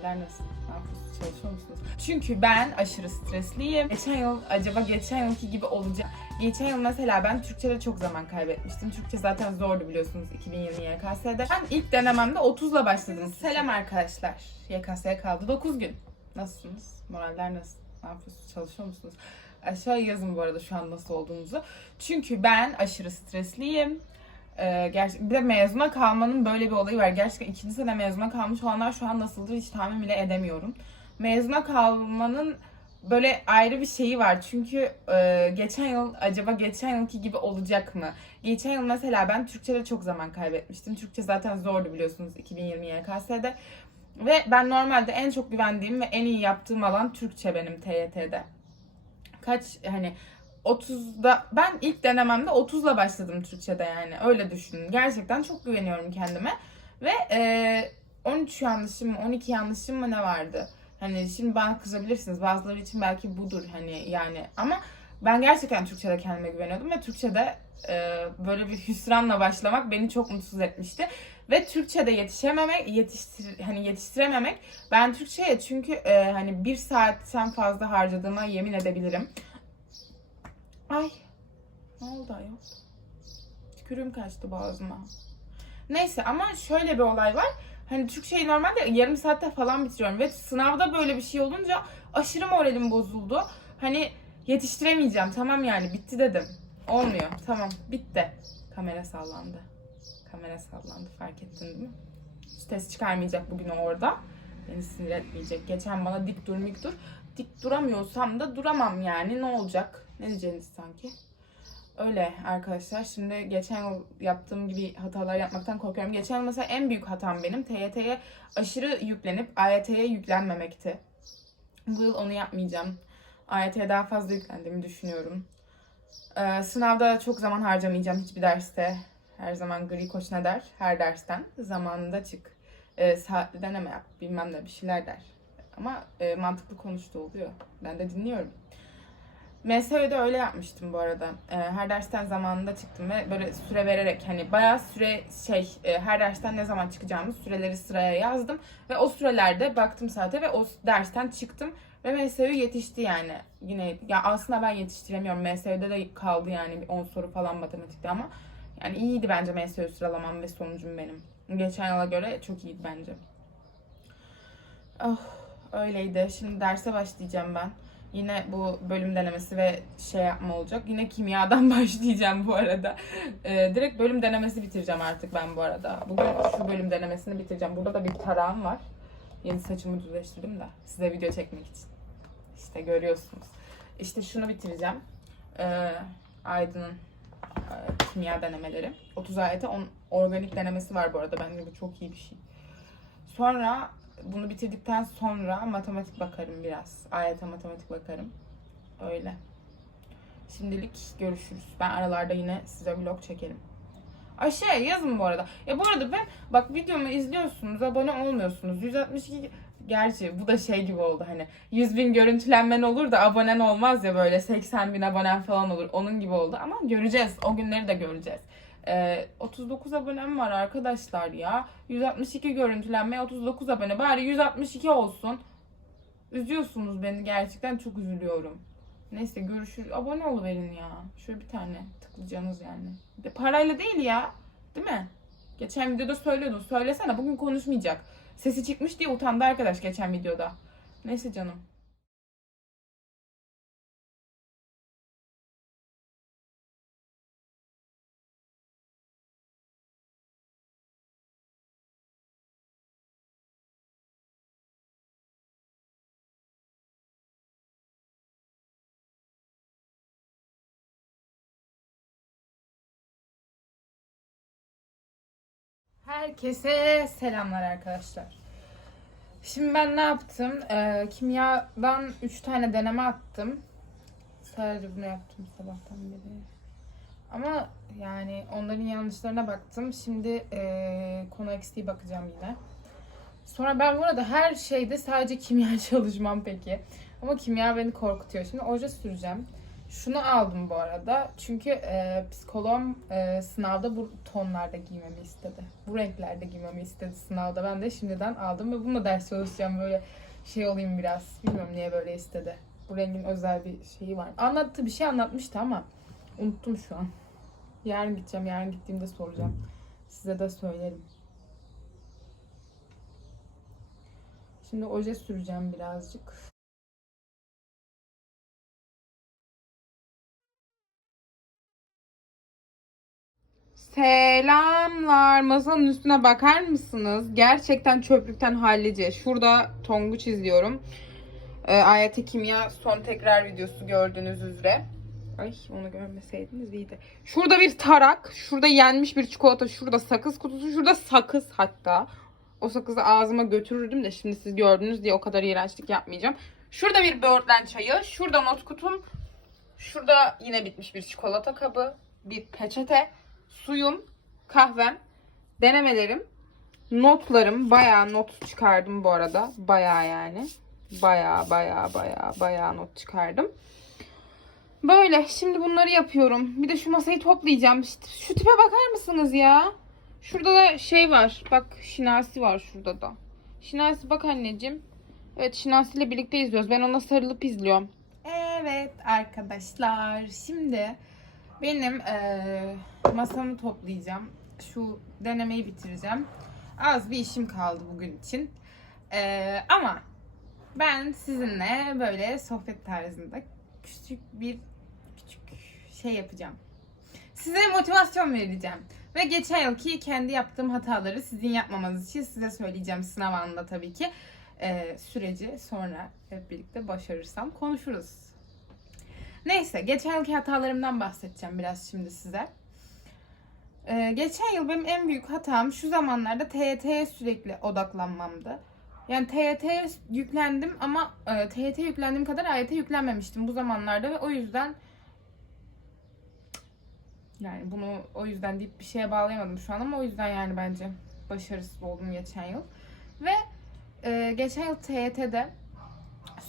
Moraller nasıl? Ne yapıyorsunuz? Çalışıyor musunuz? Çünkü ben aşırı stresliyim. Geçen yıl acaba geçen yılki gibi olacak. Geçen yıl mesela ben Türkçe'de çok zaman kaybetmiştim. Türkçe zaten zordu biliyorsunuz 2020 YKS'de. Ben ilk denememde 30'la başladım. Selam arkadaşlar. YKS'ye kaldı 9 gün. Nasılsınız? Moraller nasıl? Ne yapıyorsunuz? Çalışıyor musunuz? Aşağıya yazın bu arada şu an nasıl olduğunuzu. Çünkü ben aşırı stresliyim. Ee, bir de mezuna kalmanın böyle bir olayı var. Gerçekten ikinci sene mezuna kalmış olanlar şu an nasıldır hiç tahmin bile edemiyorum. Mezuna kalmanın böyle ayrı bir şeyi var. Çünkü e, geçen yıl acaba geçen yılki gibi olacak mı? Geçen yıl mesela ben Türkçe'de çok zaman kaybetmiştim. Türkçe zaten zordu biliyorsunuz 2020 YKS'de. Ve ben normalde en çok güvendiğim ve en iyi yaptığım alan Türkçe benim TYT'de. Kaç hani 30'da ben ilk denememde 30'la başladım Türkçe'de yani öyle düşünün. Gerçekten çok güveniyorum kendime ve e, 13 yanlışım mı 12 yanlışım mı ne vardı? Hani şimdi bana kızabilirsiniz bazıları için belki budur hani yani ama ben gerçekten Türkçe'de kendime güveniyordum ve Türkçe'de e, böyle bir hüsranla başlamak beni çok mutsuz etmişti. Ve Türkçe'de yetişememek, yetiştir, hani yetiştirememek ben Türkçe'ye çünkü e, hani bir saatten fazla harcadığıma yemin edebilirim. Ay. Ne oldu ayol? Tükürüğüm kaçtı boğazıma. Neyse ama şöyle bir olay var. Hani Türkçeyi normalde yarım saatte falan bitiriyorum. Ve sınavda böyle bir şey olunca aşırı moralim bozuldu. Hani yetiştiremeyeceğim. Tamam yani bitti dedim. Olmuyor. Tamam bitti. Kamera sallandı. Kamera sallandı fark ettin değil mi? Ses çıkarmayacak bugün orada. Beni sinir etmeyecek. Geçen bana dik dur mik dur. Dik duramıyorsam da duramam yani. Ne olacak? Ne diyeceğiniz sanki? Öyle arkadaşlar. Şimdi geçen yıl yaptığım gibi hatalar yapmaktan korkuyorum. Geçen yıl mesela en büyük hatam benim TYT'ye aşırı yüklenip AYT'ye yüklenmemekti. Bu yıl onu yapmayacağım. AYT'ye daha fazla yüklendiğimi düşünüyorum. Ee, sınavda çok zaman harcamayacağım hiçbir derste. Her zaman gri koç ne der? Her dersten zamanında çık. Ee, saatli deneme yap. Bilmem ne bir şeyler der. Ama e, mantıklı konuştuğu oluyor. Ben de dinliyorum. MSÖ'de öyle yapmıştım bu arada. Ee, her dersten zamanında çıktım ve böyle süre vererek hani bayağı süre şey e, her dersten ne zaman çıkacağımız süreleri sıraya yazdım ve o sürelerde baktım saate ve o dersten çıktım ve MSÖ yetişti yani. Yine ya aslında ben yetiştiremiyorum. MSÖ'de de kaldı yani bir 10 soru falan matematikte ama yani iyiydi bence MSÖ sıralamam ve sonucum benim. Geçen yıla göre çok iyiydi bence. Oh, öyleydi. Şimdi derse başlayacağım ben. Yine bu bölüm denemesi ve şey yapma olacak. Yine kimyadan başlayacağım bu arada. Ee, direkt bölüm denemesi bitireceğim artık ben bu arada. Bugün şu bölüm denemesini bitireceğim. Burada da bir tarağım var. Yeni saçımı düzleştirdim de size video çekmek için. İşte görüyorsunuz. İşte şunu bitireceğim. Ee, Aydın'ın e, kimya denemeleri. 30 ayete 10 organik denemesi var bu arada. Bence bu çok iyi bir şey. Sonra bunu bitirdikten sonra matematik bakarım biraz. AYT matematik bakarım. Öyle. Şimdilik görüşürüz. Ben aralarda yine size vlog çekerim. Aşağıya yazın bu arada. Ya bu arada ben bak videomu izliyorsunuz, abone olmuyorsunuz. 162 Gerçi bu da şey gibi oldu hani 100 bin görüntülenmen olur da abonen olmaz ya böyle 80 bin abonen falan olur. Onun gibi oldu ama göreceğiz. O günleri de göreceğiz. Ee, 39 abonem var arkadaşlar ya. 162 görüntülenme 39 abone. Bari 162 olsun. Üzüyorsunuz beni gerçekten çok üzülüyorum. Neyse görüşürüz. Abone oluverin ya. Şöyle bir tane tıklayacaksınız yani. De parayla değil ya. Değil mi? Geçen videoda söylüyordun. Söylesene bugün konuşmayacak. Sesi çıkmış diye utandı arkadaş geçen videoda. Neyse canım. Herkese selamlar arkadaşlar. Şimdi ben ne yaptım? Ee, kimyadan 3 tane deneme attım. Sadece bunu yaptım sabahtan beri. Ama yani onların yanlışlarına baktım. Şimdi ee, konu eksiği bakacağım yine. Sonra ben bu arada her şeyde sadece kimya çalışmam peki. Ama kimya beni korkutuyor. Şimdi oje süreceğim. Şunu aldım bu arada. Çünkü e, psikologum e, sınavda bu tonlarda giymemi istedi. Bu renklerde giymemi istedi sınavda. Ben de şimdiden aldım ve bununla ders çalışacağım. Böyle şey olayım biraz. Bilmiyorum niye böyle istedi. Bu rengin özel bir şeyi var. Anlattı bir şey anlatmıştı ama unuttum şu an. Yarın gideceğim. Yarın gittiğimde soracağım. Size de söylerim. Şimdi oje süreceğim birazcık. Selamlar. Masanın üstüne bakar mısınız? Gerçekten çöplükten hallice. Şurada Tonguç izliyorum. Ee, AYT Kimya son tekrar videosu gördüğünüz üzere. Ay onu görmeseydiniz iyiydi. Şurada bir tarak. Şurada yenmiş bir çikolata. Şurada sakız kutusu. Şurada sakız hatta. O sakızı ağzıma götürürdüm de şimdi siz gördünüz diye o kadar iğrençlik yapmayacağım. Şurada bir böğürtlen çayı. Şurada not kutum. Şurada yine bitmiş bir çikolata kabı. Bir peçete. Suyum. Kahvem. Denemelerim. Notlarım. Bayağı not çıkardım bu arada. Bayağı yani. Bayağı bayağı bayağı bayağı not çıkardım. Böyle. Şimdi bunları yapıyorum. Bir de şu masayı toplayacağım. Şu tipe bakar mısınız ya? Şurada da şey var. Bak Şinasi var şurada da. Şinasi bak anneciğim. Evet Şinasi ile birlikte izliyoruz. Ben ona sarılıp izliyorum. Evet arkadaşlar. Şimdi benim eee, masamı toplayacağım. Şu denemeyi bitireceğim. Az bir işim kaldı bugün için. Eee, ama ben sizinle böyle sohbet tarzında küçük bir küçük şey yapacağım. Size motivasyon vereceğim. Ve geçen yılki kendi yaptığım hataları sizin yapmamanız için size söyleyeceğim sınav anında tabii ki. Ee, süreci sonra hep birlikte başarırsam konuşuruz. Neyse geçen yılki hatalarımdan bahsedeceğim biraz şimdi size. Ee, geçen yıl benim en büyük hatam şu zamanlarda TYT'ye sürekli odaklanmamdı. Yani TYT'ye yüklendim ama e, TYT'ye yüklendiğim kadar AYT yüklenmemiştim bu zamanlarda ve o yüzden yani bunu o yüzden deyip bir şeye bağlayamadım şu an ama o yüzden yani bence başarısız oldum geçen yıl. Ve e, geçen yıl TYT'de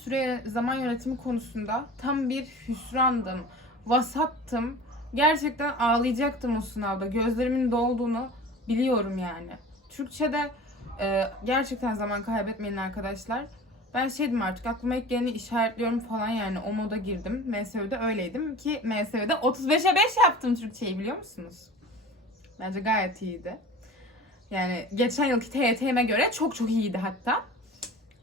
süre zaman yönetimi konusunda tam bir hüsrandım. Vasattım. Gerçekten ağlayacaktım o sınavda. Gözlerimin dolduğunu biliyorum yani. Türkçe'de e, gerçekten zaman kaybetmeyin arkadaşlar. Ben şeydim artık aklıma ilk geleni işaretliyorum falan yani o moda girdim. MSV'de öyleydim ki MSV'de 35'e 5 yaptım Türkçeyi biliyor musunuz? Bence gayet iyiydi. Yani geçen yılki TYT'me göre çok çok iyiydi hatta.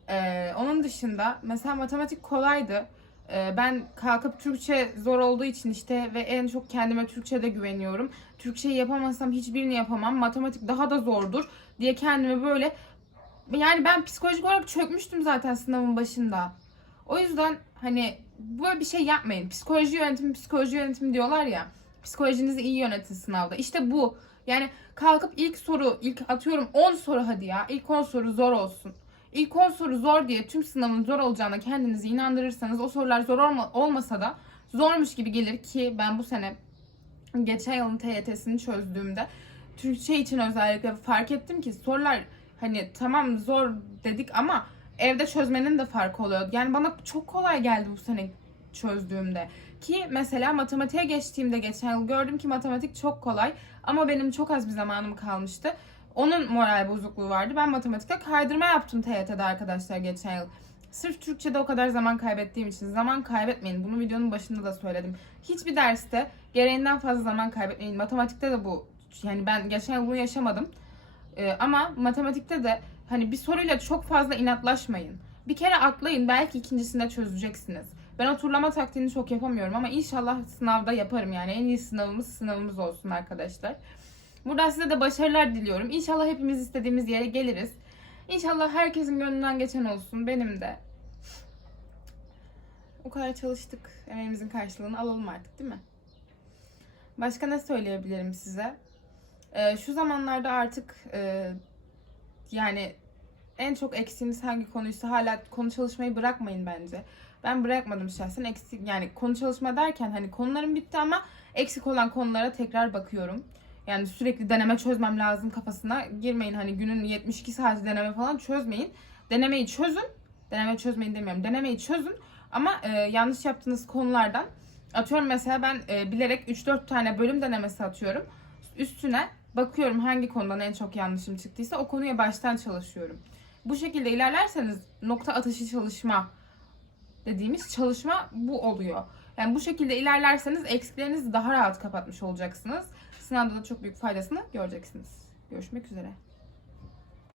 Ee, onun dışında mesela matematik kolaydı. Ee, ben kalkıp Türkçe zor olduğu için işte ve en çok kendime Türkçe'de güveniyorum. Türkçeyi yapamazsam hiçbirini yapamam. Matematik daha da zordur diye kendime böyle yani ben psikolojik olarak çökmüştüm zaten sınavın başında. O yüzden hani böyle bir şey yapmayın. Psikoloji yönetimi, psikoloji yönetimi diyorlar ya. Psikolojinizi iyi yönetin sınavda. İşte bu. Yani kalkıp ilk soru, ilk atıyorum 10 soru hadi ya. İlk 10 soru zor olsun. İlk 10 soru zor diye tüm sınavın zor olacağına kendinizi inandırırsanız o sorular zor olma, olmasa da zormuş gibi gelir ki ben bu sene geçen yılın TYT'sini çözdüğümde Türkçe için özellikle fark ettim ki sorular hani tamam zor dedik ama evde çözmenin de farkı oluyor. Yani bana çok kolay geldi bu sene çözdüğümde. Ki mesela matematiğe geçtiğimde geçen yıl gördüm ki matematik çok kolay ama benim çok az bir zamanım kalmıştı. Onun moral bozukluğu vardı. Ben matematikte kaydırma yaptım TYT'de arkadaşlar geçen yıl. Sırf Türkçe'de o kadar zaman kaybettiğim için zaman kaybetmeyin. Bunu videonun başında da söyledim. Hiçbir derste gereğinden fazla zaman kaybetmeyin. Matematikte de bu. Yani ben geçen yıl bunu yaşamadım. Ee, ama matematikte de hani bir soruyla çok fazla inatlaşmayın. Bir kere atlayın belki ikincisinde çözeceksiniz. Ben o turlama taktiğini çok yapamıyorum ama inşallah sınavda yaparım yani. En iyi sınavımız sınavımız olsun arkadaşlar. Buradan size de başarılar diliyorum. İnşallah hepimiz istediğimiz yere geliriz. İnşallah herkesin gönlünden geçen olsun. Benim de. O kadar çalıştık. Emeğimizin karşılığını alalım artık değil mi? Başka ne söyleyebilirim size? Ee, şu zamanlarda artık e, yani en çok eksiğimiz hangi konuysa hala konu çalışmayı bırakmayın bence. Ben bırakmadım şahsen. Eksik yani konu çalışma derken hani konularım bitti ama eksik olan konulara tekrar bakıyorum. Yani sürekli deneme çözmem lazım kafasına girmeyin. Hani günün 72 saati deneme falan çözmeyin. Denemeyi çözün. Deneme çözmeyin demiyorum. Denemeyi çözün. Ama e, yanlış yaptığınız konulardan atıyorum mesela ben e, bilerek 3-4 tane bölüm denemesi atıyorum. Üstüne bakıyorum hangi konudan en çok yanlışım çıktıysa o konuya baştan çalışıyorum. Bu şekilde ilerlerseniz nokta atışı çalışma dediğimiz çalışma bu oluyor. Yani bu şekilde ilerlerseniz eksiklerinizi daha rahat kapatmış olacaksınız. Sınavda da çok büyük faydasını göreceksiniz. Görüşmek üzere.